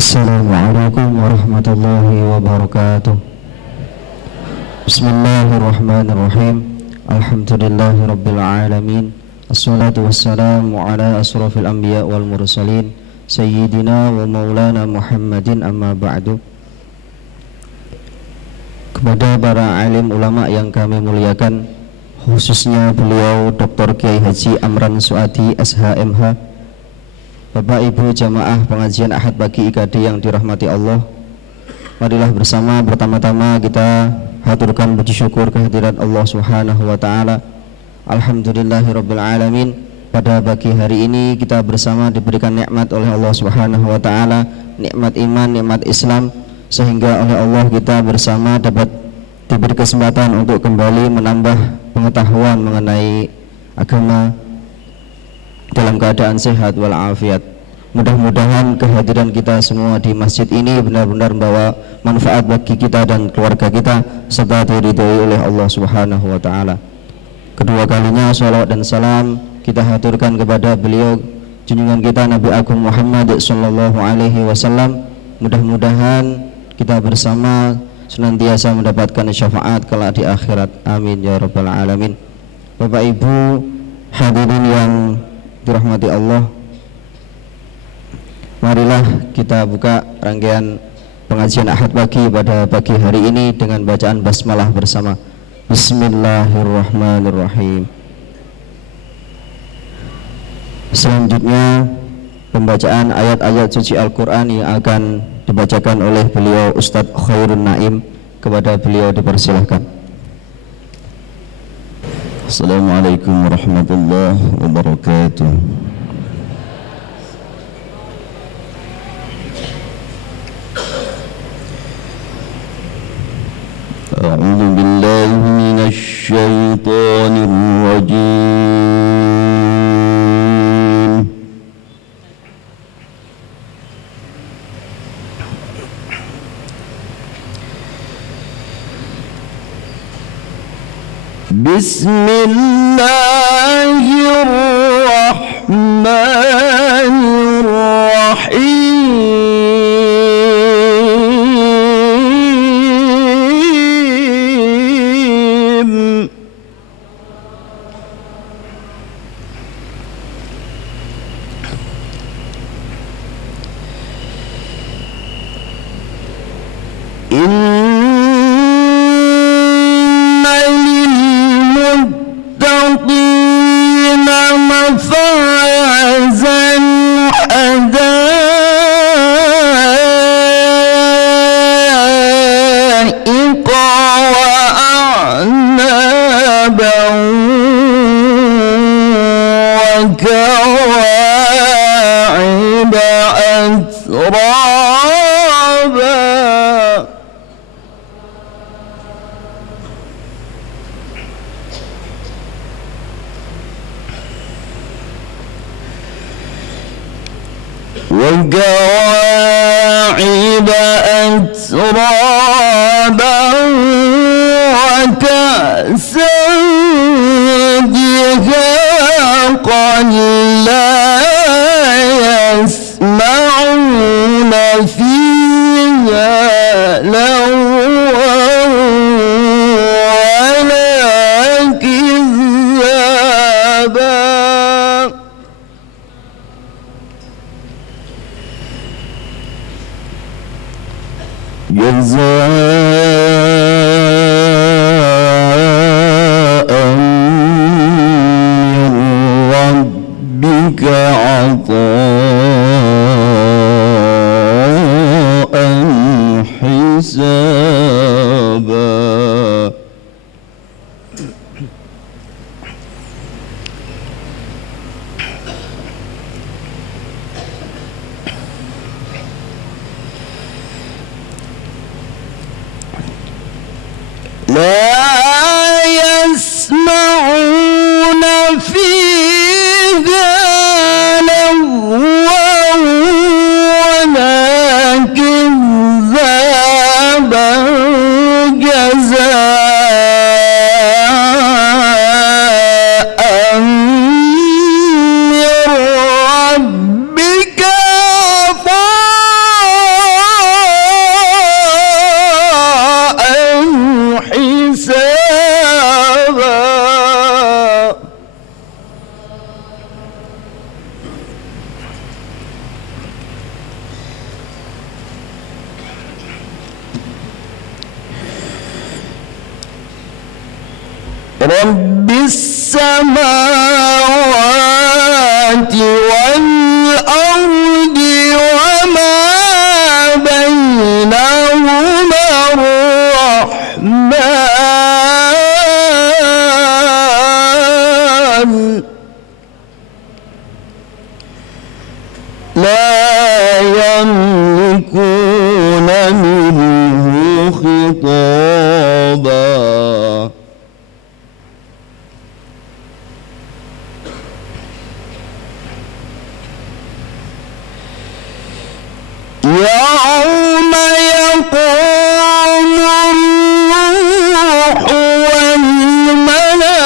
Assalamualaikum warahmatullahi wabarakatuh. Bismillahirrahmanirrahim. Alhamdulillahirabbil alamin. Assalatu wassalamu ala asrafil anbiya wal mursalin sayyidina wa maulana Muhammadin, amma ba'du. Kepada para alim ulama yang kami muliakan, khususnya beliau Dr. Kiai Haji Amran Suadi SHMH, Bapak Ibu jamaah pengajian Ahad pagi IKD yang dirahmati Allah, marilah bersama pertama-tama kita haturkan puji syukur kehadirat Allah Subhanahu wa taala. Alhamdulillahirabbil alamin. Pada pagi hari ini kita bersama diberikan nikmat oleh Allah Subhanahu wa taala, nikmat iman, nikmat Islam, sehingga oleh Allah kita bersama dapat diberi kesempatan untuk kembali menambah pengetahuan mengenai agama dalam keadaan sehat walafiat. Mudah-mudahan kehadiran kita semua di masjid ini benar-benar membawa manfaat bagi kita dan keluarga kita serta diridhoi oleh Allah Subhanahu wa taala. Kedua kalinya salawat dan salam kita haturkan kepada beliau junjungan kita Nabi Agung Muhammad sallallahu alaihi wasallam. Mudah-mudahan kita bersama senantiasa mendapatkan syafaat kelak di akhirat. Amin ya rabbal alamin. Bapak Ibu hadirin yang dirahmati Allah, marilah kita buka rangkaian pengajian Ahad pagi pada pagi hari ini dengan bacaan basmalah bersama. Bismillahirrahmanirrahim. Selanjutnya pembacaan ayat-ayat suci Al-Quran yang akan dibacakan oleh beliau Ustadz Khairun Naim. Kepada beliau dipersilahkan. Assalamualaikum warahmatullahi wabarakatuh. A'udzu billahi minasy syaithanir rajim. Bismillahirrahmanirrahim. وكواعب أترابا وكأسا دهاقا لا يسمعون فيها لغوا ولا كذابا جزاء من ربك عطاء حسابا. لا يسمعون فيها لغوا ولا كذابا جزاء من ربك عطاء رب السماوات والأرض وما بينهما الرحمن لا يملكون منه خطابا يوم يقوم الروح والملائكة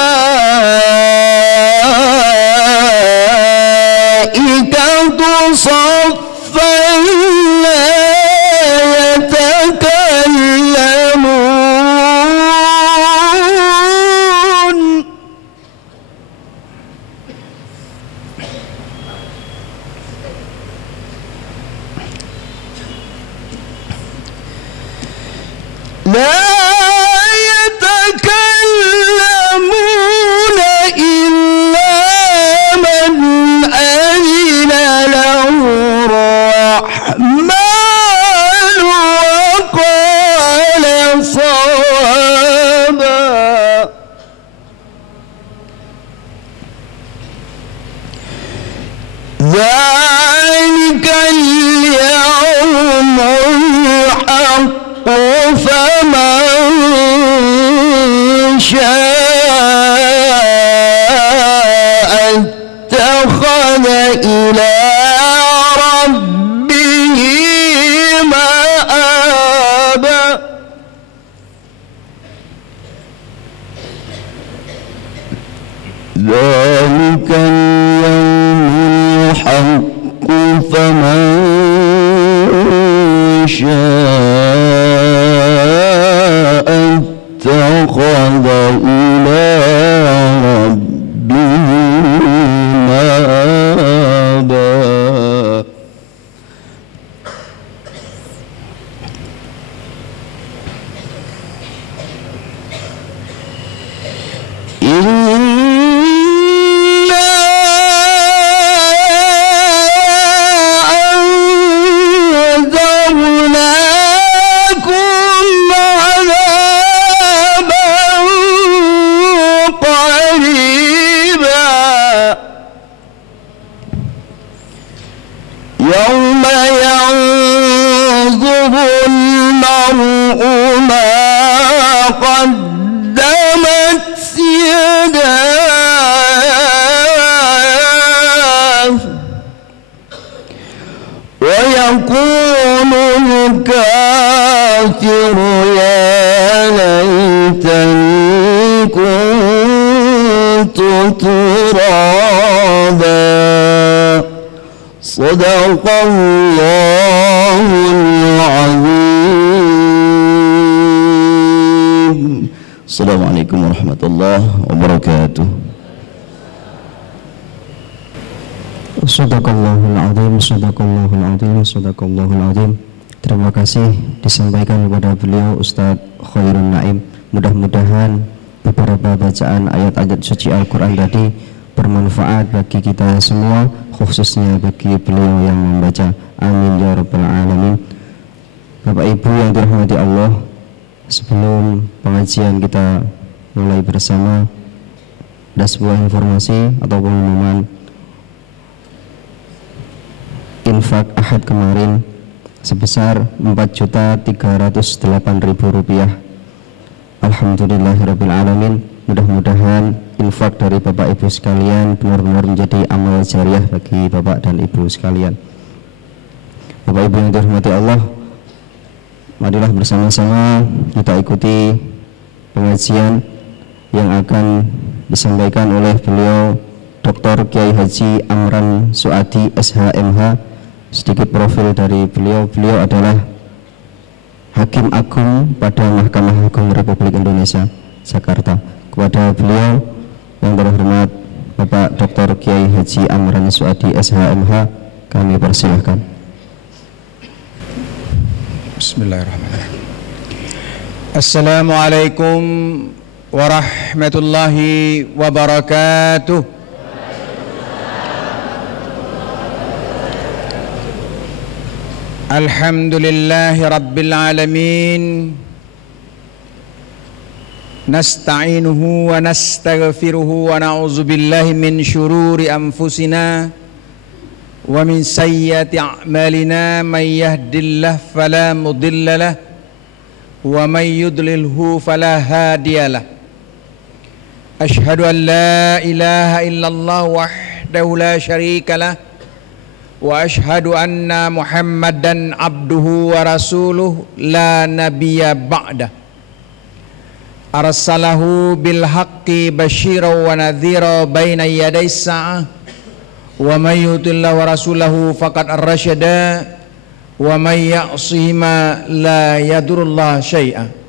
صفا لا يتكلمون إلا من أذن له الرحمن وقال صوابا ذلك اليوم الحق فمن شاء اتخذ إلى ربه مآبا ذلك اليوم الحق فمن شاء اتخذ إلى ربه مآبا يوم ينظر المرء ما قدمت يداه ويقول الكافر يا ليتني كنت ترابا صدق الله العظيم. Assalamualaikum warahmatullahi wabarakatuh. Sadaqallahul azim, sadaqallahul azim, sadaqallahul azim. Terima kasih disampaikan kepada beliau Ustadz Khairun Naim. Mudah-mudahan beberapa bacaan ayat-ayat suci Al-Quran tadi bermanfaat bagi kita semua, khususnya bagi beliau yang membaca. Amin ya rabbal alamin. Bapak Ibu yang dirahmati Allah, sebelum pengajian kita mulai bersama, ada sebuah informasi atau pengumuman infak Ahad kemarin sebesar Rp4.308.000. Alhamdulillahirabbil alamin. Mudah-mudahan infak dari Bapak Ibu sekalian benar-benar menjadi amal jariah bagi Bapak dan Ibu sekalian. Bapak Ibu yang dirahmati Allah, marilah bersama-sama kita ikuti pengajian yang akan disampaikan oleh beliau Dr. Kiai Haji Amran Suadi SHMH. Sedikit profil dari beliau. Beliau adalah Hakim Agung pada Mahkamah Agung Republik Indonesia Jakarta. Kepada beliau yang terhormat Bapak Dr. Kiai Haji Amran Suadi SHMH, kami persilahkan. Bismillahirrahmanirrahim. Assalamualaikum warahmatullahi wabarakatuh. Alhamdulillahi rabbil alamin. Nasta'inuhu wa nastaghfiruhu wa na'udzu billahi min syururi anfusina wa min sayyiati a'malina, may yahdihillahu fala mudhillalah wa may yudlilhu fala hadiyalah. Asyhadu an la ilaha illallah wahdahu la syarikalah wa asyhadu anna Muhammadan abduhu wa rasuluh la nabiyya ba'dah. Arsalahu bil haqqi basyiran wa nadhira baina yaday sa'ah wa may yutillahu wa rasulahu faqad arsyada wa may ya'sihima la yadurullah syai'a.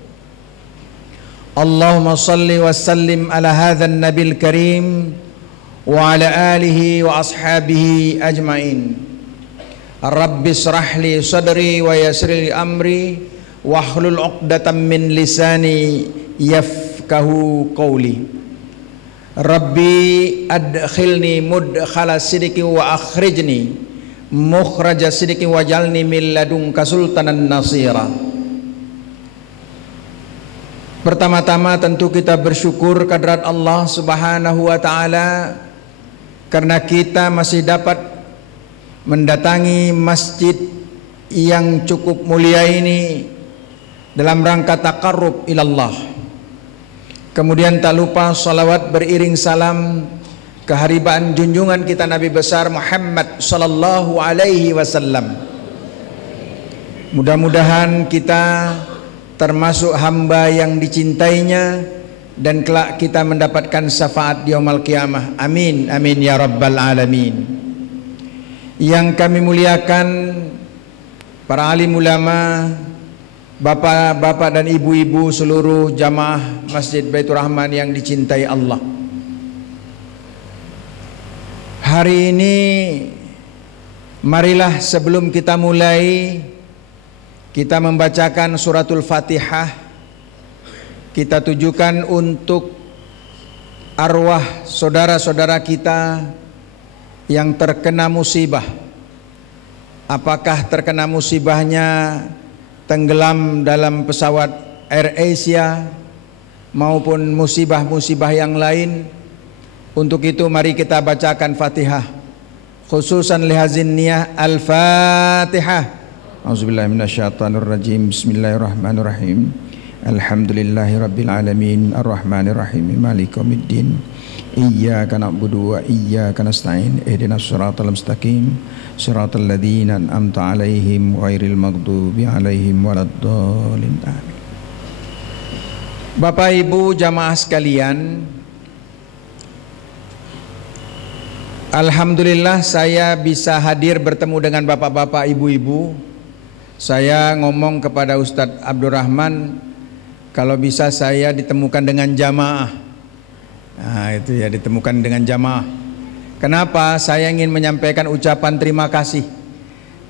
Allahumma salli wa sallim ala hadzal nabil karim wa ala alihi wa ashabihi ajmain. Rabbi shrah li sadri wa yassir li amri wahlul 'uqdatam min lisani yafqahu qawli. Rabbi adkhilni mudkhala sidqi wa akhrijni mukhraja sidqi waj'alni min ladunka sultanan nasira. Pertama-tama tentu kita bersyukur kehadirat Allah Subhanahu wa taala karena kita masih dapat mendatangi masjid yang cukup mulia ini dalam rangka taqarrub ilallah. Kemudian tak lupa salawat beriring salam keharibaan junjungan kita Nabi besar Muhammad sallallahu alaihi wasallam. Mudah-mudahan kita termasuk hamba yang dicintainya dan kelak kita mendapatkan syafaat di yaumul qiyamah. Amin amin ya rabbal alamin. Yang kami muliakan para alim ulama, bapak-bapak dan ibu-ibu seluruh jamaah Masjid Baitur Rahman yang dicintai Allah. Hari ini marilah sebelum kita mulai kita membacakan suratul Fatihah. Kita tujukan untuk arwah saudara-saudara kita yang terkena musibah. Apakah terkena musibahnya tenggelam dalam pesawat Air Asia maupun musibah-musibah yang lain? Untuk itu mari kita bacakan Fatihah, khususan lihazin niyah Al-Fatihah. A'udzubillahi minasyaitonirrajim. Bismillahirrahmanirrahim. Alhamdulillahi rabbil alamin arrahmanirrahim maliki yaumiddin. Iyyaka na'budu wa iyyaka nasta'in. Ihdinas siratal mustaqim. Siratal ladzina an'amta 'alaihim ghairil maghdubi 'alaihim waladdallin. Amin. Bapak Ibu jamaah sekalian, alhamdulillah saya bisa hadir bertemu dengan bapak-bapak ibu-ibu. Saya ngomong kepada Ustadz Abdurrahman, kalau bisa saya ditemukan dengan jamaah. Nah itu ya, ditemukan dengan jamaah. Kenapa? Saya ingin menyampaikan ucapan terima kasih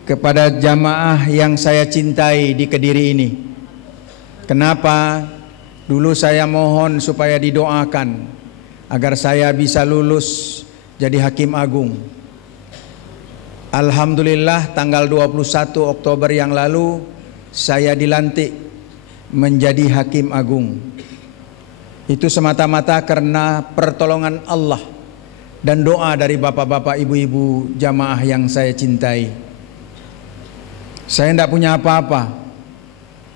kepada jamaah yang saya cintai di Kediri ini. Kenapa? Dulu saya mohon supaya didoakan agar saya bisa lulus jadi hakim agung. Alhamdulillah tanggal 21 Oktober yang lalu saya dilantik menjadi hakim agung. Itu semata-mata karena pertolongan Allah dan doa dari bapak-bapak ibu-ibu jamaah yang saya cintai. Saya tidak punya apa-apa,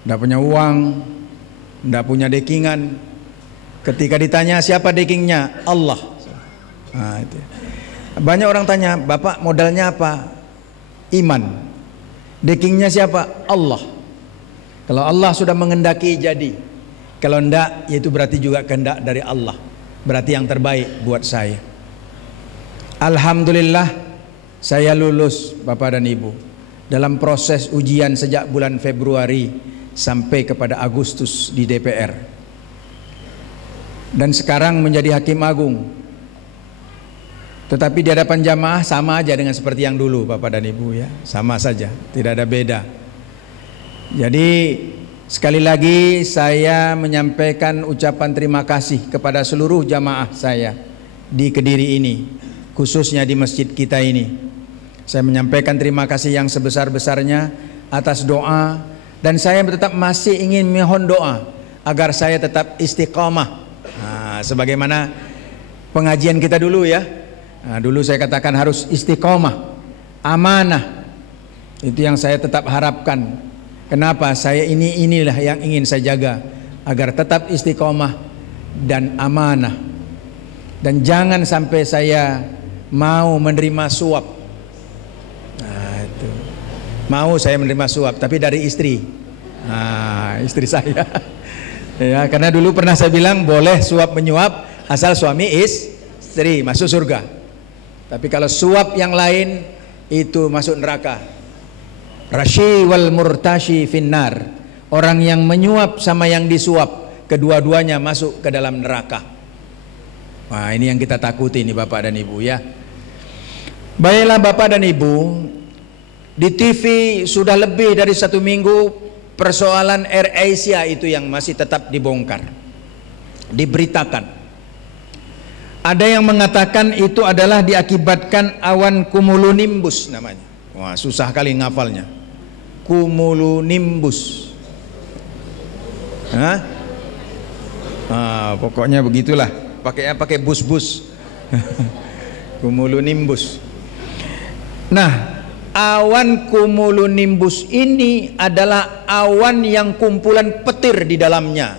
tidak punya uang, tidak punya dekingan. Ketika ditanya siapa dekingnya, Allah. Nah, itu. Banyak orang tanya, Bapak modalnya apa? Iman. Dekingnya siapa? Allah. Kalau Allah sudah mengendaki jadi. Kalau enggak, itu berarti juga kehendak dari Allah. Berarti yang terbaik buat saya. Alhamdulillah saya lulus Bapak dan Ibu dalam proses ujian sejak bulan Februari sampai kepada Agustus di DPR. Dan sekarang menjadi hakim agung. Tetapi di hadapan jamaah sama aja dengan seperti yang dulu Bapak dan Ibu ya. Sama saja, tidak ada beda. Jadi Sekali lagi saya menyampaikan ucapan terima kasih kepada seluruh jamaah saya di Kediri ini, khususnya di masjid kita ini. Saya menyampaikan terima kasih yang sebesar-besarnya atas doa, dan saya tetap masih ingin mohon doa agar saya tetap istiqamah. Sebagaimana pengajian kita dulu ya. Dulu saya katakan harus istiqamah, amanah. Itu yang saya tetap harapkan. Kenapa? Inilah yang ingin saya jaga, agar tetap istiqomah dan amanah. Dan jangan sampai saya mau menerima suap. Itu. Mau saya menerima suap, tapi dari istri. Istri saya. Ya, karena dulu pernah saya bilang boleh suap menyuap asal suami istri masuk surga. Tapi kalau suap yang lain itu masuk neraka. Rashi wal murtashi finnar. Orang yang menyuap sama yang disuap, kedua-duanya masuk ke dalam neraka. Nah, ini yang kita takuti nih Bapak dan Ibu ya. Baiklah Bapak dan Ibu, di TV sudah lebih dari 1 minggu persoalan Air Asia itu yang masih tetap dibongkar, diberitakan. Ada yang mengatakan itu adalah diakibatkan awan cumulonimbus namanya. Wah, susah kali ngafalnya. Cumulonimbus. Pokoknya begitulah. Pakai bus-bus. Cumulonimbus. Nah, awan cumulonimbus ini adalah awan yang kumpulan petir di dalamnya.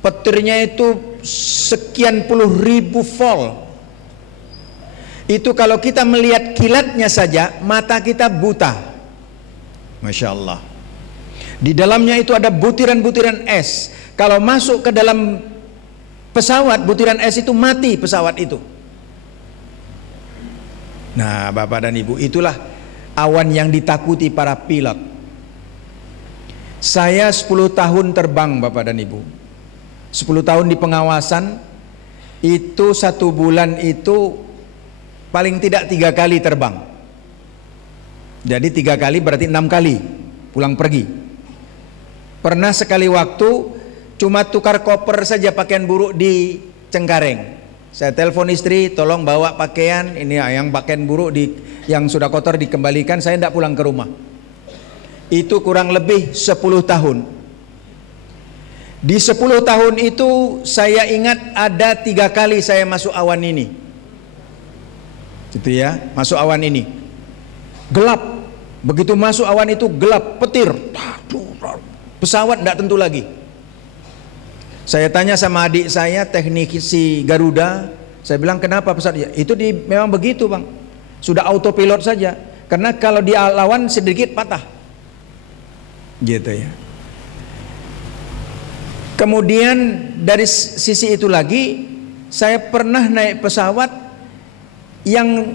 Petirnya itu sekian puluh ribu volt. Itu kalau kita melihat kilatnya saja, mata kita buta. Masya Allah. Di dalamnya itu ada butiran-butiran es. Kalau masuk ke dalam pesawat, butiran es itu mati pesawat itu. Nah Bapak dan Ibu, itulah awan yang ditakuti para pilot. Saya 10 tahun terbang Bapak dan Ibu. 10 tahun di pengawasan. Itu 1 bulan itu paling tidak 3 kali terbang. Jadi 3 kali berarti 6 kali pulang pergi. Pernah sekali waktu cuma tukar koper saja pakaian buruk di Cengkareng. Saya telepon istri, tolong bawa pakaian ini yang pakaian buruk yang sudah kotor dikembalikan, saya tidak pulang ke rumah. Itu kurang lebih 10 tahun. Di 10 tahun itu saya ingat ada 3 kali saya masuk awan ini. Gitu ya, masuk awan ini. Gelap. Begitu masuk awan itu gelap, petir. Pesawat tidak tentu lagi. Saya tanya sama adik saya, teknisi Garuda. Saya bilang, kenapa pesawat? Ya, itu memang begitu Bang. Sudah autopilot saja. Karena kalau di lawan sedikit patah. Gitu ya. Kemudian dari sisi itu lagi, saya pernah naik pesawat yang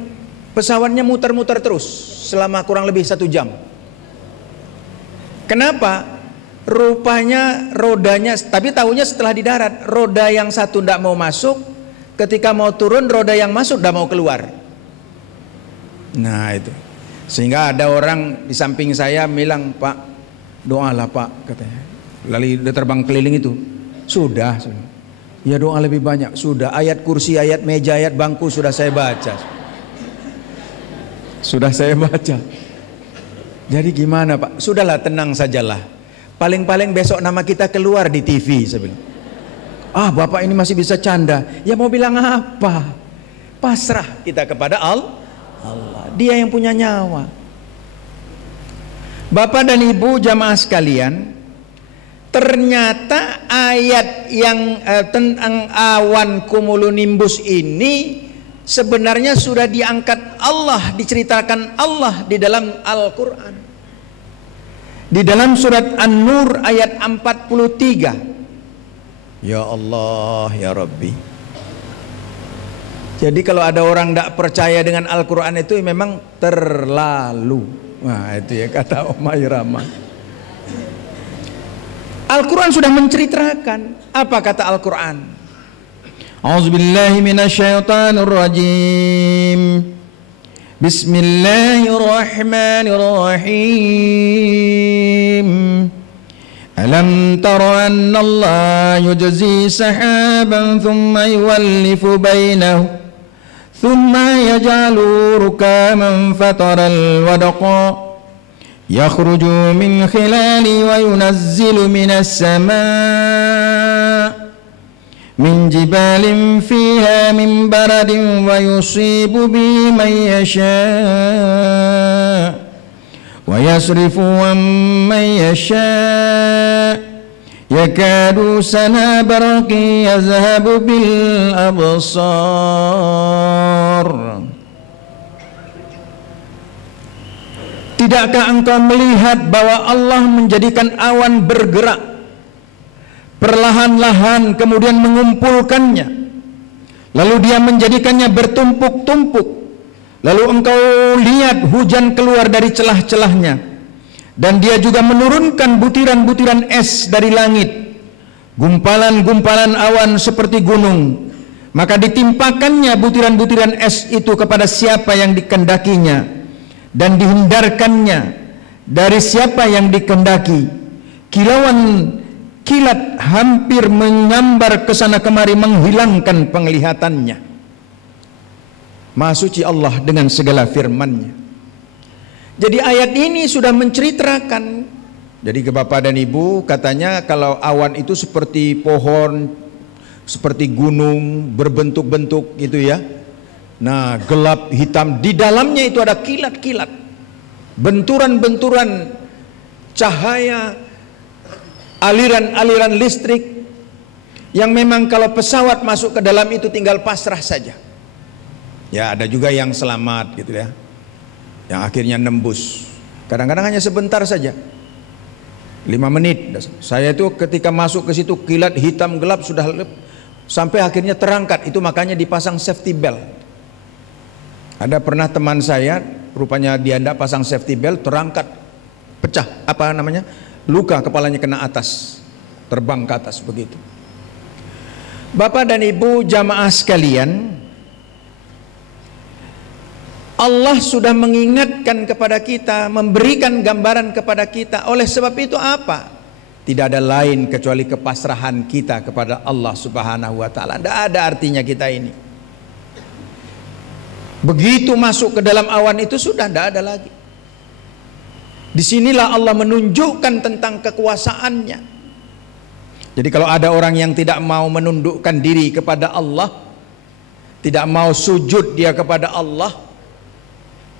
pesawatnya muter-muter terus selama kurang lebih 1 jam. Kenapa? Rupanya rodanya, tapi tahunya setelah di darat, roda yang satu tidak mau masuk, ketika mau turun roda yang masuk tidak mau keluar. Nah itu, sehingga ada orang di samping saya bilang, Pak doalah Pak, katanya. Lalu udah terbang keliling itu, sudah. Ya doa lebih banyak, sudah. Ayat kursi, ayat meja, ayat bangku sudah saya baca. Sudah saya baca. Jadi gimana Pak? Sudahlah, tenang sajalah. Paling-paling besok nama kita keluar di TV. Saya bilang, Bapak ini masih bisa canda. Ya mau bilang apa? Pasrah kita kepada Allah. Dia yang punya nyawa. Bapak dan Ibu jamaah sekalian, ternyata ayat yang tentang awan cumulonimbus ini sebenarnya sudah diangkat Allah, diceritakan Allah di dalam Al-Quran. Di dalam surat An-Nur ayat 43. Ya Allah, ya Rabbi. Jadi kalau ada orang tidak percaya dengan Al-Quran itu memang terlalu. Nah itu ya kata Omah Irama. Al-Quran sudah menceritakan. Apa kata Al-Quran? A'udzubillahi minasyaitonir rajim. Bismillahirrahmanirrahim. Alam ألم تر أن الله يجزي سحابا ثم يولف بينه ثم يجعل ركاما فترى الودق يخرج من خلاله وينزل من السماء من جبال فيها من برد ويصيب به من يشاء ويصرف عن من يشاء يكاد سنا برقه يذهب بالأبصار. Tidakkah engkau melihat bahwa Allah menjadikan awan bergerak perlahan-lahan kemudian mengumpulkannya, lalu dia menjadikannya bertumpuk-tumpuk, lalu engkau lihat hujan keluar dari celah-celahnya, dan dia juga menurunkan butiran-butiran es dari langit, gumpalan-gumpalan awan seperti gunung, maka ditimpakannya butiran-butiran es itu kepada siapa yang dikehendakinya dan dihindarkannya dari siapa yang dikehendaki. Kilauan kilat hampir menyambar ke sana kemari menghilangkan penglihatannya. Maha suci Allah dengan segala firman-Nya. Jadi ayat ini sudah menceritakan. Jadi ke Bapak dan Ibu, katanya kalau awan itu seperti pohon, seperti gunung, berbentuk-bentuk gitu ya. Nah, gelap hitam, di dalamnya itu ada kilat-kilat, benturan-benturan cahaya, aliran-aliran listrik yang memang kalau pesawat masuk ke dalam itu tinggal pasrah saja. Ya, ada juga yang selamat gitu ya, yang akhirnya nembus. Kadang-kadang hanya sebentar saja, 5 menit. Saya itu ketika masuk ke situ kilat hitam gelap sudah sampai akhirnya terangkat. Itu makanya dipasang safety belt. Ada pernah teman saya, rupanya dia tidak pasang safety belt, terangkat, pecah, apa namanya, luka, kepalanya kena atas, terbang ke atas begitu. Bapak dan Ibu jamaah sekalian, Allah sudah mengingatkan kepada kita, memberikan gambaran kepada kita. Oleh sebab itu apa? Tidak ada lain kecuali kepasrahan kita kepada Allah Subhanahu wa Ta'ala. Tidak ada artinya kita ini. Begitu masuk ke dalam awan itu sudah tidak ada lagi. Disinilah Allah menunjukkan tentang kekuasaannya. Jadi kalau ada orang yang tidak mau menundukkan diri kepada Allah, tidak mau sujud dia kepada Allah,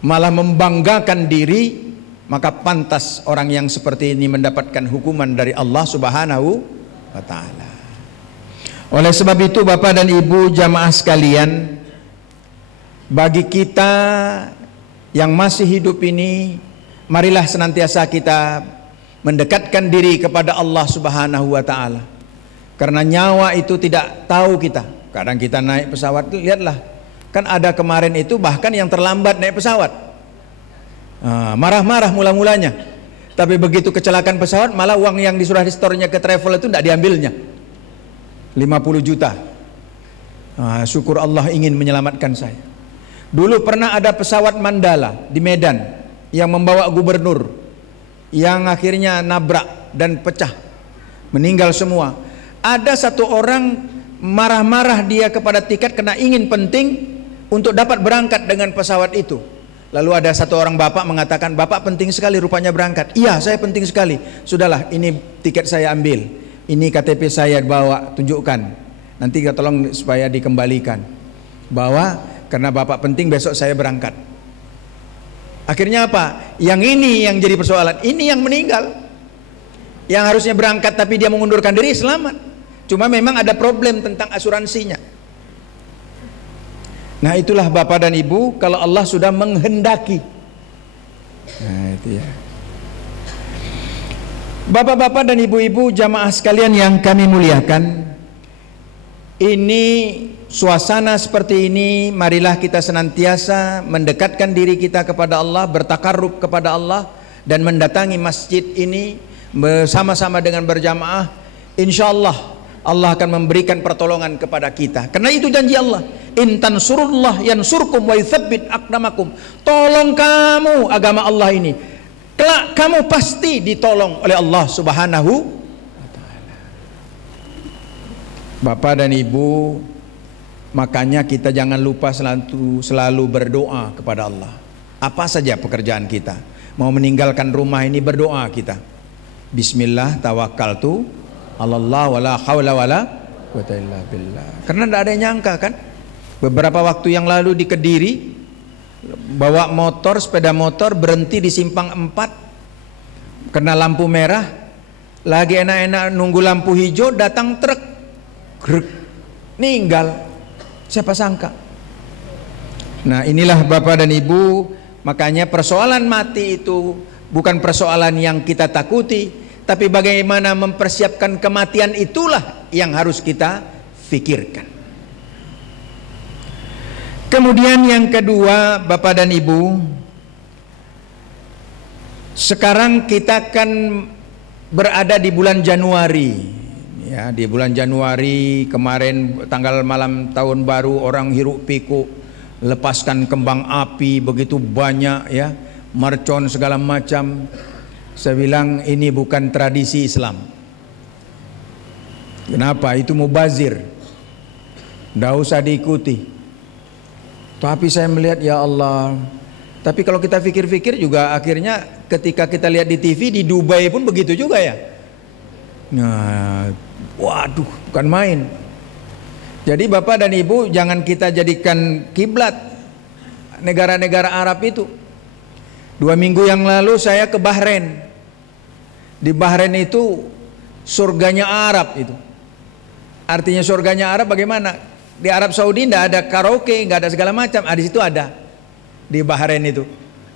malah membanggakan diri, maka pantas orang yang seperti ini mendapatkan hukuman dari Allah Subhanahu wa Ta'ala. Oleh sebab itu Bapak dan Ibu jamaah sekalian, bagi kita yang masih hidup ini, marilah senantiasa kita mendekatkan diri kepada Allah Subhanahu wa Ta'ala. Karena nyawa itu tidak tahu kita. Kadang kita naik pesawat, lihatlah, kan ada kemarin itu bahkan yang terlambat naik pesawat, marah-marah mula-mulanya, tapi begitu kecelakaan pesawat malah uang yang disuruh di store-nya ke travel itu tidak diambilnya, 50 juta. Syukur Allah ingin menyelamatkan saya. Dulu pernah ada pesawat Mandala di Medan yang membawa gubernur, yang akhirnya nabrak dan pecah, meninggal semua. Ada satu orang marah-marah dia kepada tiket karena ingin penting untuk dapat berangkat dengan pesawat itu. Lalu ada satu orang bapak mengatakan, "Bapak penting sekali rupanya berangkat." "Iya, saya penting sekali." "Sudahlah, ini tiket saya ambil, ini KTP saya bawa, tunjukkan, nanti tolong supaya dikembalikan. Bawa, karena bapak penting besok saya berangkat." Akhirnya apa? Yang ini yang jadi persoalan. Ini yang meninggal, yang harusnya berangkat tapi dia mengundurkan diri, selamat. Cuma memang ada problem tentang asuransinya. Nah, itulah Bapak dan Ibu, kalau Allah sudah menghendaki. Nah, itu ya. Bapak-bapak dan ibu-ibu jamaah sekalian yang kami muliakan, ini suasana seperti ini, marilah kita senantiasa mendekatkan diri kita kepada Allah, bertakarrub kepada Allah, dan mendatangi masjid ini bersama-sama dengan berjamaah. Insya Allah Allah akan memberikan pertolongan kepada kita. Karena itu janji Allah, in tansurullah yansurkum wa yuthabbit aqdamakum. Tolong kamu agama Allah ini, kelak kamu pasti ditolong oleh Allah Subhanahu Bapak dan Ibu, makanya kita jangan lupa selalu berdoa kepada Allah. Apa saja pekerjaan kita, mau meninggalkan rumah ini berdoa kita. Bismillah tawakkaltu 'alallah wala haula wala quwwata illa billah. Karena tidak ada yang nyangka kan. Beberapa waktu yang lalu di Kediri, bawa motor, sepeda motor berhenti di simpang 4, kena lampu merah, lagi enak-enak nunggu lampu hijau, datang truk, grek, ninggal. Siapa sangka? Nah, inilah Bapak dan Ibu, makanya persoalan mati itu bukan persoalan yang kita takuti, tapi bagaimana mempersiapkan kematian itulah yang harus kita pikirkan. Kemudian yang kedua, Bapak dan Ibu, sekarang kita akan berada di bulan Januari. Ya, di bulan Januari kemarin tanggal malam tahun baru, orang hiruk pikuk, lepaskan kembang api begitu banyak ya, mercon segala macam. Saya bilang ini bukan tradisi Islam. Kenapa? Itu mubazir, tidak usah diikuti. Tapi saya melihat, ya Allah, tapi kalau kita pikir-pikir juga akhirnya ketika kita lihat di TV di Dubai pun begitu juga ya. Nah, waduh, bukan main. Jadi Bapak dan Ibu, jangan kita jadikan kiblat negara-negara Arab itu. 2 minggu yang lalu saya ke Bahrain. Di Bahrain itu surganya Arab itu. Artinya surganya Arab bagaimana? Di Arab Saudi tidak ada karaoke, nggak ada segala macam. Di situ ada. Di Bahrain itu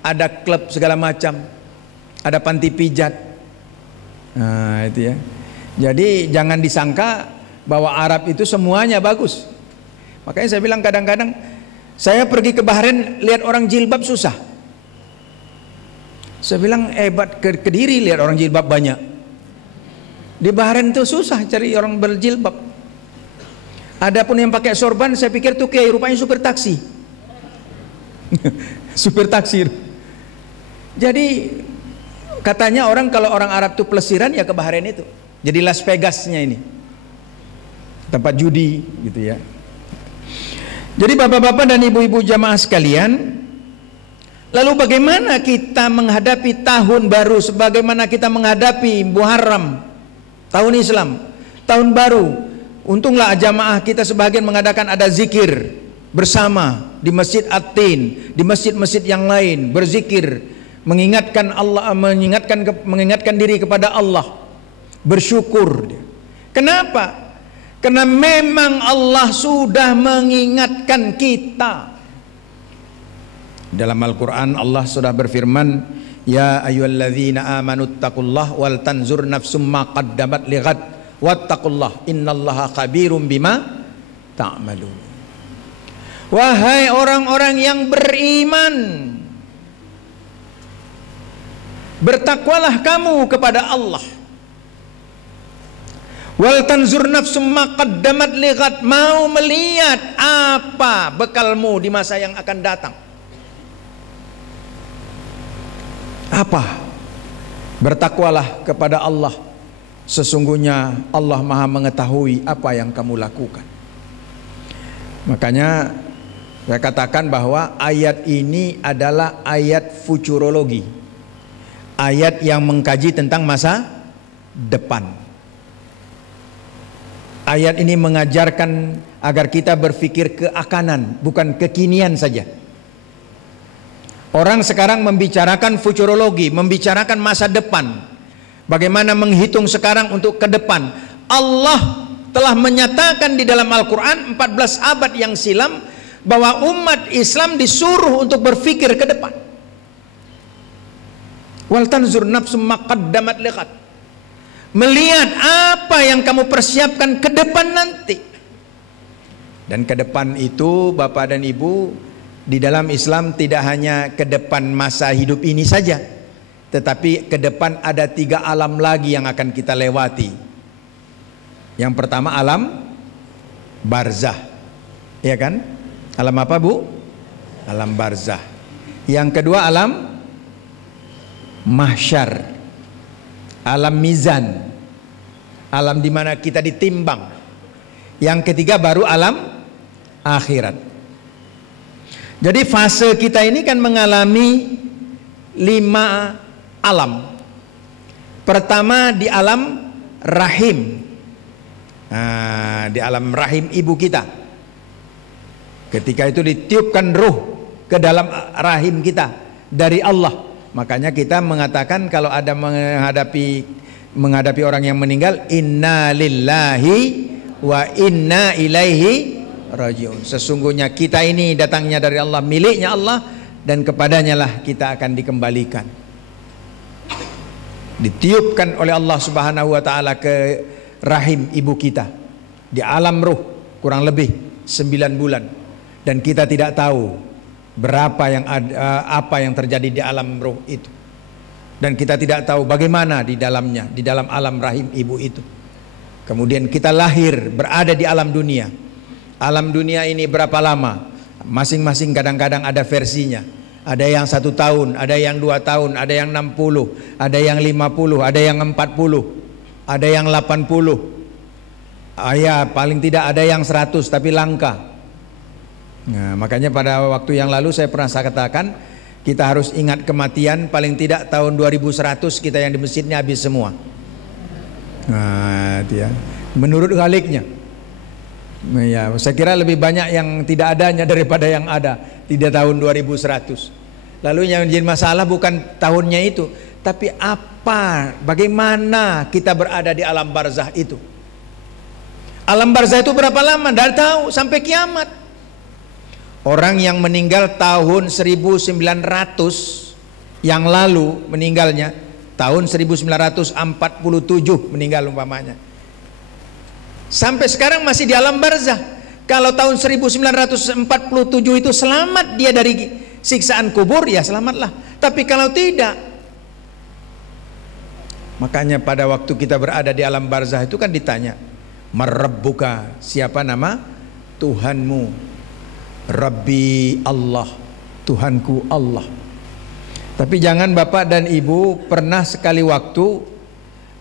ada klub segala macam, ada panti pijat. Nah, itu ya. Jadi jangan disangka bahwa Arab itu semuanya bagus. Makanya saya bilang kadang-kadang saya pergi ke Bahrain lihat orang jilbab susah. Saya bilang hebat, ke Kediri lihat orang jilbab banyak. Di Bahrain itu susah cari orang berjilbab. Adapun yang pakai sorban, saya pikir tuh kayak rupanya supir taksi. Supir taksi. Jadi katanya orang kalau orang Arab tuh pelesiran ya ke Bahrain itu. Jadi Las Vegasnya ini, tempat judi gitu ya. Jadi bapak-bapak dan ibu-ibu jamaah sekalian, lalu bagaimana kita menghadapi tahun baru, sebagaimana kita menghadapi Muharram, tahun Islam, tahun baru. Untunglah jamaah kita sebagian mengadakan ada zikir bersama di Masjid At-Tin, di masjid-masjid yang lain, berzikir, mengingatkan Allah, mengingatkan diri kepada Allah, bersyukur. Kenapa? Karena memang Allah sudah mengingatkan kita. Dalam Al-Quran Allah sudah berfirman, ya ayyuhalladzina amanuttaqullaha wal tanzur nafsum ma qaddamat lighad wattaqullah innallaha khabirum bima ta'malun. Wahai orang-orang yang beriman, bertakwalah kamu kepada Allah. Wal tanzur nafsum ma qaddamat lighad, mau melihat apa bekalmu di masa yang akan datang. Apa? Bertakwalah kepada Allah. Sesungguhnya Allah Maha mengetahui apa yang kamu lakukan. Makanya saya katakan bahwa ayat ini adalah ayat futurologi, ayat yang mengkaji tentang masa depan. Ayat ini mengajarkan agar kita berpikir keakanan, bukan kekinian saja. Orang sekarang membicarakan futurologi, membicarakan masa depan. Bagaimana menghitung sekarang untuk ke depan. Allah telah menyatakan di dalam Al-Quran 14 abad yang silam bahwa umat Islam disuruh untuk berpikir ke depan. Wal tanzur nafsum ma qaddamat lighad, melihat apa yang kamu persiapkan ke depan nanti. Dan ke depan itu Bapak dan Ibu, di dalam Islam tidak hanya ke depan masa hidup ini saja, tetapi ke depan ada 3 alam lagi yang akan kita lewati. Yang pertama alam barzah, ya kan? Alam apa Bu? Alam barzah. Yang kedua alam mahsyar, alam mizan, alam di mana kita ditimbang. Yang ketiga baru alam akhirat. Jadi fase kita ini kan mengalami 5 alam. Pertama di alam rahim. Nah, di alam rahim ibu kita. Ketika itu ditiupkan ruh ke dalam rahim kita dari Allah. Makanya kita mengatakan kalau ada menghadapi orang yang meninggal, inna lillahi wa inna ilaihi rajiun. Sesungguhnya kita ini datangnya dari Allah, miliknya Allah, dan kepadanya lah kita akan dikembalikan. Ditiupkan oleh Allah Subhanahu wa taala ke rahim ibu kita di alam ruh kurang lebih 9 bulan, dan kita tidak tahu berapa yang apa yang terjadi di alam ruh itu, dan kita tidak tahu bagaimana di dalamnya, di dalam alam rahim ibu itu. Kemudian kita lahir berada di alam dunia. Alam dunia ini berapa lama? Masing-masing kadang-kadang ada versinya. Ada yang 1 tahun, ada yang 2 tahun, ada yang 60, ada yang 50, ada yang 40, ada yang 80. Ya paling tidak ada yang 100 tapi langka. Nah, makanya pada waktu yang lalu saya pernah katakan kita harus ingat kematian, paling tidak tahun 2100 kita yang di masjidnya habis semua. Nah, itu ya. Menurut Khaliknya. Ya, saya kira lebih banyak yang tidak adanya daripada yang ada di tahun 2100. Lalu yang jadi masalah bukan tahunnya itu, tapi apa, bagaimana kita berada di alam barzah itu. Alam barzah itu berapa lama? Tidak tahu, sampai kiamat. Orang yang meninggal tahun 1900 yang lalu meninggalnya, tahun 1947 meninggal umpamanya, sampai sekarang masih di alam barzah. Kalau tahun 1947 itu selamat dia dari siksaan kubur, ya selamatlah. Tapi kalau tidak, makanya pada waktu kita berada di alam barzah itu kan ditanya, marabbuka, siapa nama Tuhanmu? Rabbi Allah, Tuhanku Allah. Tapi jangan Bapak dan Ibu, pernah sekali waktu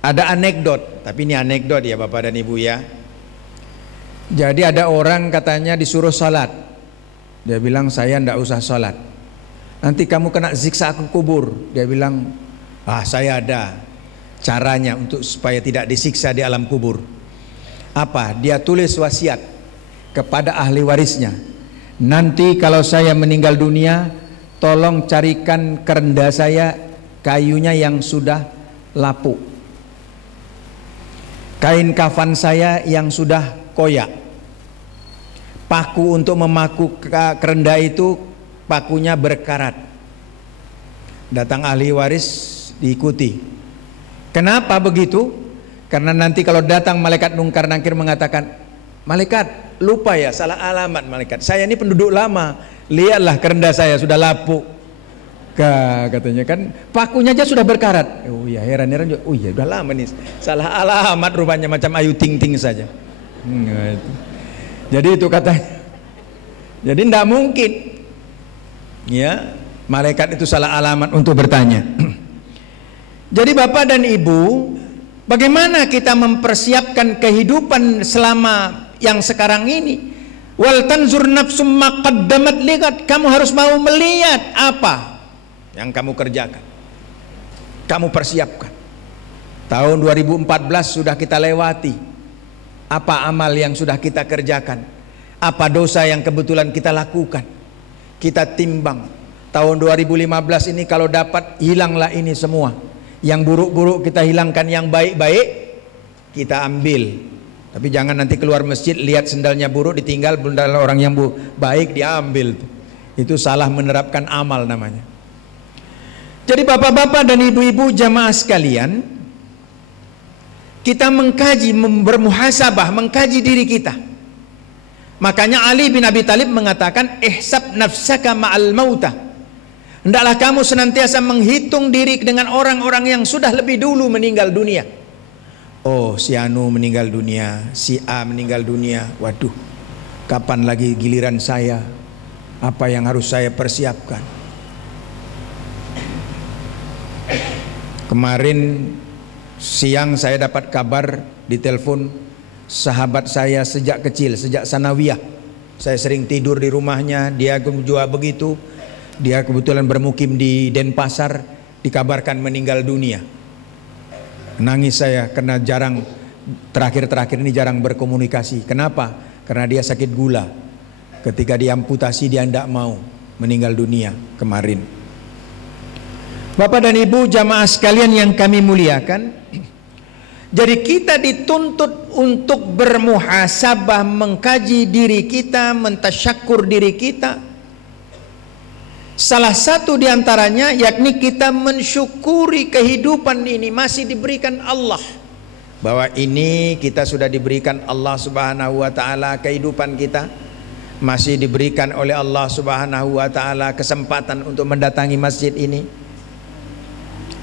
ada anekdot, tapi ini anekdot ya Bapak dan Ibu ya. Jadi ada orang katanya disuruh salat, dia bilang saya ndak usah salat, nanti kamu kena siksa ke kubur. Dia bilang, saya ada caranya untuk supaya tidak disiksa di alam kubur. Apa? Dia tulis wasiat kepada ahli warisnya, nanti kalau saya meninggal dunia, tolong carikan kerenda saya kayunya yang sudah lapuk, kain kafan saya yang sudah koyak, paku untuk memaku kerenda itu pakunya berkarat. Datang ahli waris, diikuti. Kenapa begitu? Karena nanti kalau datang malaikat mungkar nakir mengatakan, malaikat lupa ya, salah alamat malaikat, saya ini penduduk lama, lihatlah kerenda saya sudah lapuk. Katanya kan pakunya aja sudah berkarat. Oh ya, heran-heran juga. Oh ya, udah lama nih, salah alamat rupanya, macam Ayu Ting Ting saja. Jadi itu katanya. Jadi tidak mungkin ya malaikat itu salah alamat untuk bertanya. Jadi Bapak dan Ibu, bagaimana kita mempersiapkan kehidupan selama yang sekarang ini? Wal tanzur nafsum ma qaddamat ligat. Kamu harus mau melihat apa yang kamu kerjakan, kamu persiapkan. Tahun 2014 sudah kita lewati. Apa amal yang sudah kita kerjakan? Apa dosa yang kebetulan kita lakukan? Kita timbang. Tahun 2015 ini kalau dapat, hilanglah ini semua. Yang buruk-buruk kita hilangkan, yang baik-baik kita ambil. Tapi jangan nanti keluar masjid lihat sendalnya buruk ditinggal, sendal orang yang baik diambil. Itu salah menerapkan amal namanya. Jadi bapak-bapak dan ibu-ibu jamaah sekalian, kita mengkaji, bermuhasabah, mengkaji diri kita. Makanya Ali bin Abi Thalib mengatakan, ihsab nafsaka ma'al mautah. Hendaklah kamu senantiasa menghitung diri dengan orang-orang yang sudah lebih dulu meninggal dunia. Oh, si Anu meninggal dunia, si A meninggal dunia. Waduh, kapan lagi giliran saya? Apa yang harus saya persiapkan? Kemarin siang saya dapat kabar di telepon, sahabat saya sejak kecil, sejak sanawiyah. Saya sering tidur di rumahnya, dia juga begitu. Dia kebetulan bermukim di Denpasar, dikabarkan meninggal dunia. Nangis saya karena terakhir-terakhir ini jarang berkomunikasi. Kenapa? Karena dia sakit gula. Ketika diamputasi dia tidak mau, meninggal dunia kemarin. Bapak dan Ibu jamaah sekalian yang kami muliakan, jadi kita dituntut untuk bermuhasabah, mengkaji diri kita, mentasyakur diri kita. Salah satu diantaranya yakni kita mensyukuri kehidupan ini masih diberikan Allah. Bahwa ini kita sudah diberikan Allah Subhanahu wa ta'ala, kehidupan kita masih diberikan oleh Allah Subhanahu wa ta'ala kesempatan untuk mendatangi masjid ini.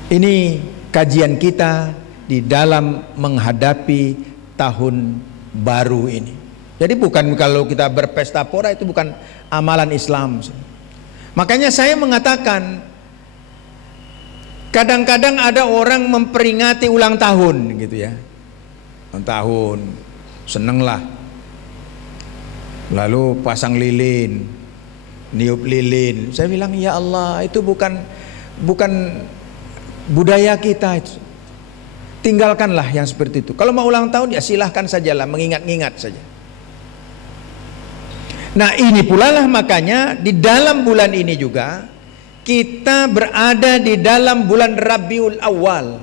Ini kajian kita di dalam menghadapi tahun baru ini. Jadi bukan kalau kita berpesta pora itu bukan amalan Islam. Makanya saya mengatakan kadang-kadang ada orang memperingati ulang tahun gitu ya. Ulang tahun, senenglah. Lalu pasang lilin, niup lilin. Saya bilang ya Allah, itu bukan budaya kita itu. Tinggalkanlah yang seperti itu. Kalau mau ulang tahun ya silahkan sajalah, mengingat-ingat saja. Nah ini pula lah makanya di dalam bulan ini juga kita berada di dalam bulan Rabiul Awal,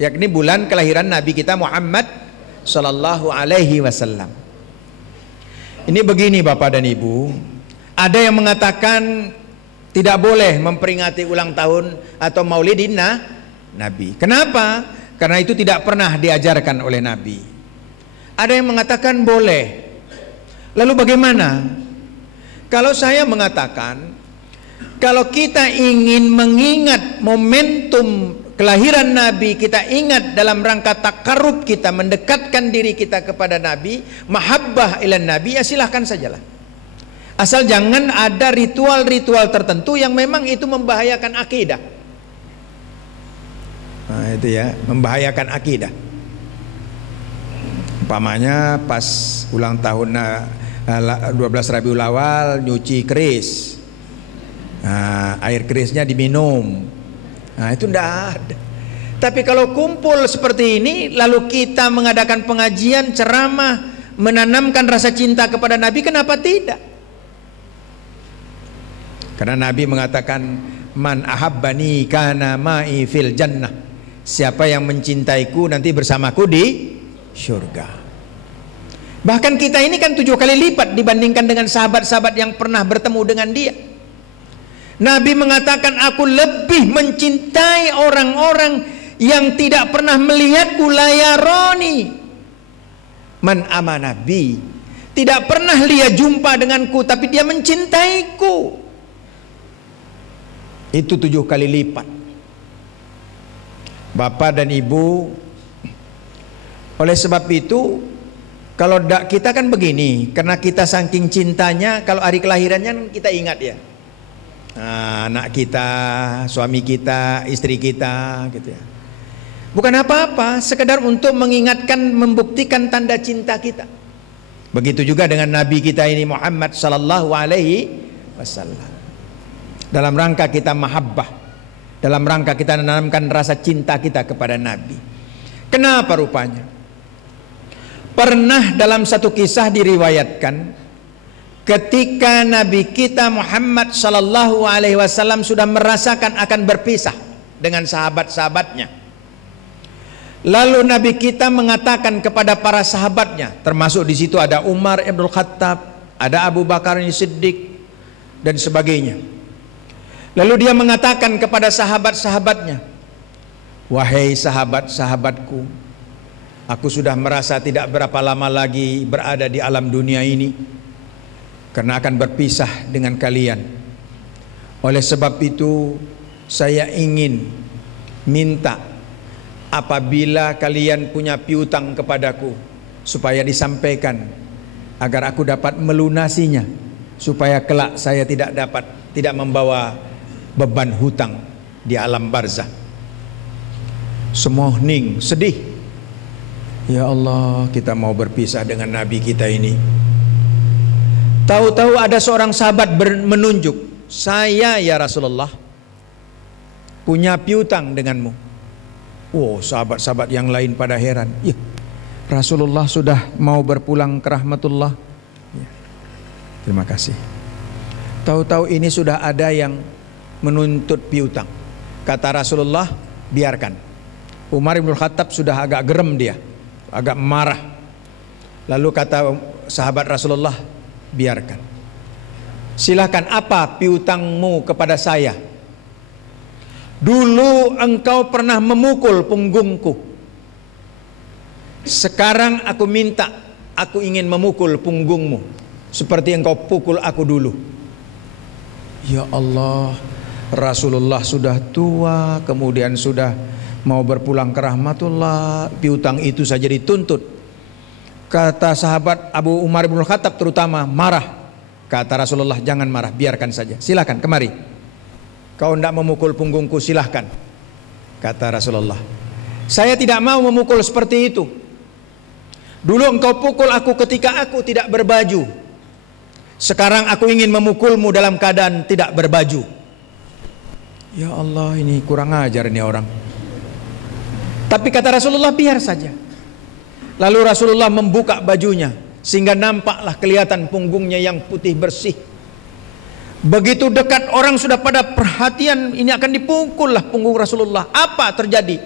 yakni bulan kelahiran Nabi kita Muhammad Sallallahu Alaihi Wasallam. Ini begini Bapak dan Ibu, ada yang mengatakan tidak boleh memperingati ulang tahun atau maulidin Nabi. Kenapa? Karena itu tidak pernah diajarkan oleh Nabi. Ada yang mengatakan boleh. Lalu bagaimana? Kalau saya mengatakan, kalau kita ingin mengingat momentum kelahiran Nabi, kita ingat dalam rangka takarrub kita, mendekatkan diri kita kepada Nabi, mahabbah ilan Nabi, ya silahkan sajalah. Asal jangan ada ritual-ritual tertentu yang memang itu membahayakan akidah. Nah itu ya, membahayakan akidah. Umpamanya pas ulang tahun 12 Rabiul Awal nyuci keris, nah, air kerisnya diminum, nah itu tidak ada. Tapi kalau kumpul seperti ini lalu kita mengadakan pengajian, ceramah, menanamkan rasa cinta kepada Nabi, kenapa tidak? Karena Nabi mengatakan man ahabbani kana ma'i fil jannah, siapa yang mencintaiku nanti bersamaku di surga. Bahkan kita ini kan 7 kali lipat dibandingkan dengan sahabat-sahabat yang pernah bertemu dengan dia. Nabi mengatakan aku lebih mencintai orang-orang yang tidak pernah melihatku, layaroni man ama Nabi, tidak pernah dia jumpa denganku tapi dia mencintaiku. Itu 7 kali lipat. Bapak dan Ibu, oleh sebab itu kalau kita kan begini, karena kita saking cintanya, kalau hari kelahirannya kita ingat ya, nah, anak kita, suami kita, istri kita, gitu ya. Bukan apa-apa, sekedar untuk mengingatkan, membuktikan tanda cinta kita. Begitu juga dengan Nabi kita ini Muhammad Sallallahu Alaihi Wasallam. Dalam rangka kita mahabbah, dalam rangka kita menanamkan rasa cinta kita kepada Nabi. Kenapa rupanya? Pernah dalam satu kisah diriwayatkan ketika Nabi kita Muhammad Sallallahu Alaihi Wasallam sudah merasakan akan berpisah dengan sahabat-sahabatnya. Lalu Nabi kita mengatakan kepada para sahabatnya, termasuk di situ ada Umar Ibn Khattab, ada Abu Bakar Siddiq dan sebagainya. Lalu dia mengatakan kepada sahabat-sahabatnya, wahai sahabat-sahabatku, aku sudah merasa tidak berapa lama lagi berada di alam dunia ini karena akan berpisah dengan kalian. Oleh sebab itu saya ingin minta apabila kalian punya piutang kepadaku supaya disampaikan agar aku dapat melunasinya, supaya kelak saya tidak membawa beban hutang di alam barzah. Semua hening, sedih. Ya Allah, kita mau berpisah dengan Nabi kita ini. Tahu-tahu ada seorang sahabat menunjuk, saya ya Rasulullah punya piutang denganmu. Oh, sahabat-sahabat yang lain pada heran. Ya, Rasulullah sudah mau berpulang ke rahmatullah. Ya, terima kasih. Tahu-tahu ini sudah ada yang menuntut piutang. Kata Rasulullah, biarkan. Umar bin Khattab sudah agak gerem dia, agak marah. Lalu kata sahabat Rasulullah, biarkan. Silahkan, apa piutangmu kepada saya? Dulu engkau pernah memukul punggungku. Sekarang aku minta, aku ingin memukul punggungmu seperti engkau pukul aku dulu. Ya Allah, Rasulullah sudah tua, kemudian sudah mau berpulang ke rahmatullah, piutang itu saja dituntut. Kata sahabat Abu Umar bin Khattab terutama marah. Kata Rasulullah, jangan marah, biarkan saja. Silakan kemari. Kau tidak memukul punggungku, silahkan. Kata Rasulullah, saya tidak mau memukul seperti itu. Dulu engkau pukul aku ketika aku tidak berbaju. Sekarang aku ingin memukulmu dalam keadaan tidak berbaju. Ya Allah, ini kurang ajar ini orang. Tapi kata Rasulullah, biar saja. Lalu Rasulullah membuka bajunya sehingga nampaklah kelihatan punggungnya yang putih bersih. Begitu dekat orang sudah pada perhatian, ini akan dipukul lah punggung Rasulullah. Apa terjadi?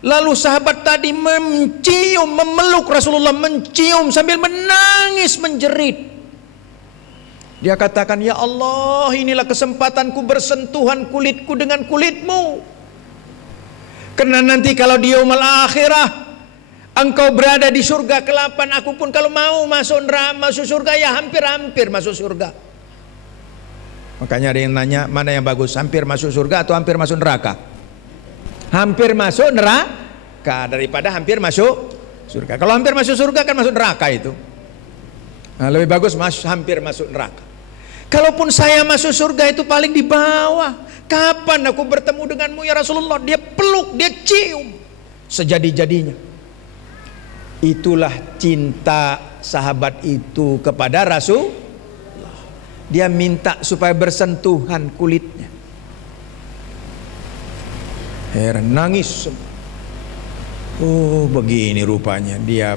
Lalu sahabat tadi mencium, memeluk Rasulullah, mencium sambil menangis, menjerit. Dia katakan, ya Allah, inilah kesempatanku bersentuhan kulitku dengan kulitmu. Karena nanti kalau di yaumul akhirah engkau berada di surga ke-8, aku pun kalau mau masuk surga ya hampir-hampir masuk surga. Makanya ada yang nanya, mana yang bagus, hampir masuk surga atau hampir masuk neraka? Hampir masuk neraka daripada hampir masuk surga. Kalau hampir masuk surga kan masuk neraka itu. Nah, lebih bagus hampir masuk neraka. Kalaupun saya masuk surga itu paling di bawah. Kapan aku bertemu denganmu ya Rasulullah? Dia peluk, dia cium sejadi-jadinya. Itulah cinta sahabat itu kepada Rasul. Dia minta supaya bersentuhan kulitnya. Heran, nangis. Oh, begini rupanya. Dia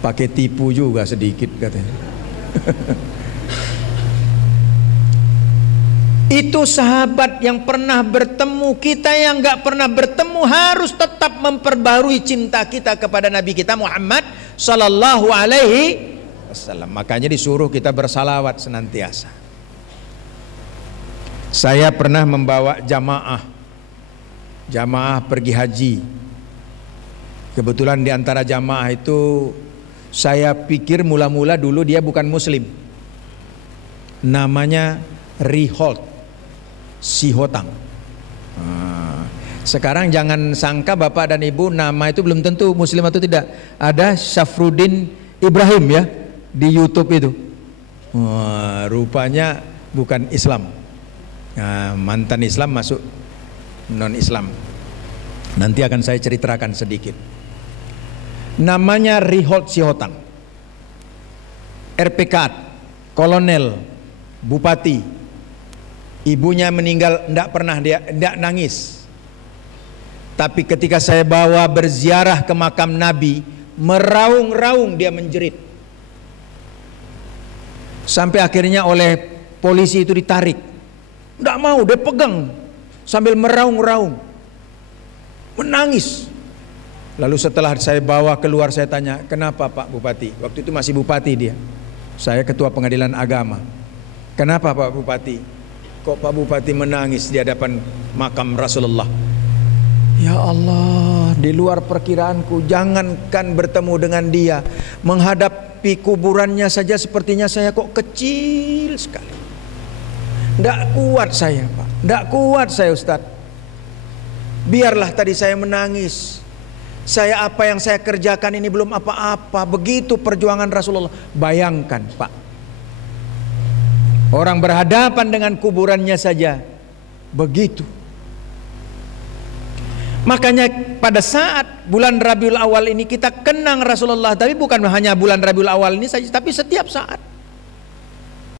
pakai tipu juga sedikit katanya. Itu sahabat yang pernah bertemu. Kita yang gak pernah bertemu harus tetap memperbarui cinta kita kepada Nabi kita Muhammad Sallallahu Alaihi Wasallam. Makanya disuruh kita bersalawat senantiasa. Saya pernah membawa jamaah pergi haji. Kebetulan di antara jamaah itu saya pikir mula-mula dulu dia bukan muslim. Namanya Riholt Sihotang. Sekarang jangan sangka bapak dan ibu nama itu belum tentu muslim atau tidak. Ada Syafruddin Ibrahim ya di YouTube itu. Rupanya bukan Islam. Mantan Islam masuk non Islam. Nanti akan saya ceritakan sedikit. Namanya Riholt Sihotang, RPK, kolonel, bupati. Ibunya meninggal, tidak pernah dia tidak nangis. Tapi ketika saya bawa berziarah ke makam Nabi, meraung-raung dia menjerit. Sampai akhirnya oleh polisi itu ditarik. Tidak mau, dia pegang sambil meraung-raung, menangis. Lalu setelah saya bawa keluar, saya tanya, kenapa Pak Bupati? Waktu itu masih Bupati dia. Saya ketua pengadilan agama. Kenapa Pak Bupati? Kok Pak Bupati menangis di hadapan makam Rasulullah? Ya Allah, di luar perkiraanku. Jangankan bertemu dengan dia, menghadapi kuburannya saja sepertinya saya kok kecil sekali. Tidak kuat saya Pak, tidak kuat saya Ustadz. Biarlah tadi saya menangis. Saya apa yang saya kerjakan ini belum apa-apa. Begitu perjuangan Rasulullah. Bayangkan Pak, orang berhadapan dengan kuburannya saja begitu. Makanya pada saat bulan Rabiul Awal ini kita kenang Rasulullah, tapi bukan hanya bulan Rabiul Awal ini saja, tapi setiap saat.